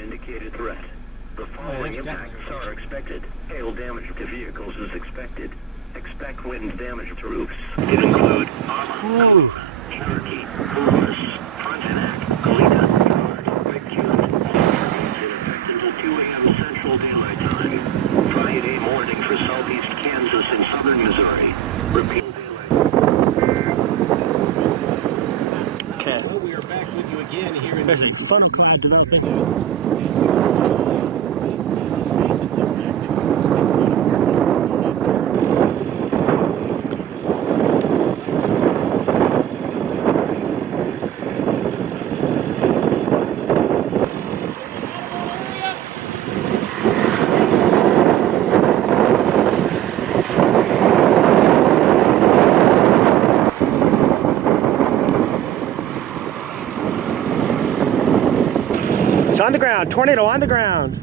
indicated threat. The following impacts are expected. Hail damage to vehicles is expected. Expect wind damage to roofs. It include Armor, Cherokee, Pumas, Frontenac, Goleta, Guard, Redcune. In effect until 2 a.m. Central Daylight Time. Friday morning for southeast Kansas and southern Missouri. Repeat daylight. Okay. Well, we are back with you again here in There's a frontal cloud developing. It's on the ground. Tornado on the ground.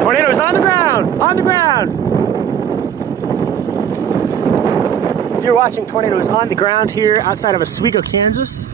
Tornado is on the ground. On the ground. If you're watching, tornado is on the ground here outside of Oswego, Kansas.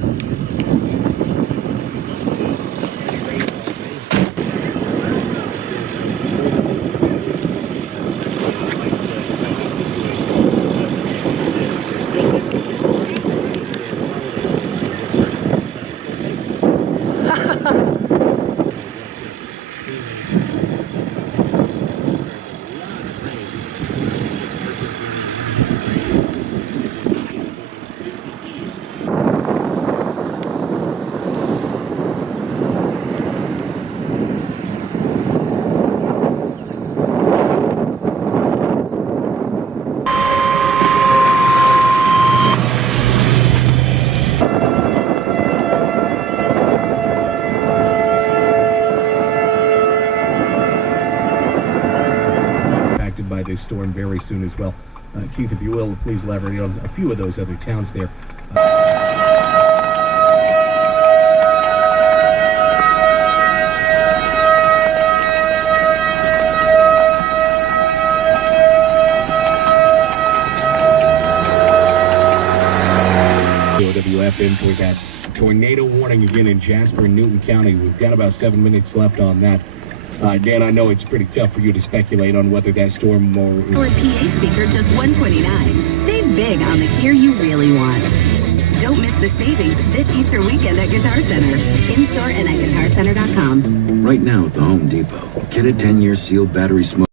by this storm very soon as well. Keith, if you will, please elaborate on a few of those other towns there. OWF we got tornado warning again in Jasper and Newton County. We've got about 7 minutes left on that. Dan, I know it's pretty tough for you to speculate on whether that storm or PA speaker just $129. Save big on the gear you really want. Don't miss the savings this Easter weekend at Guitar Center. In-store and at guitarcenter.com. Right now at the Home Depot, get a 10-year sealed battery smoke.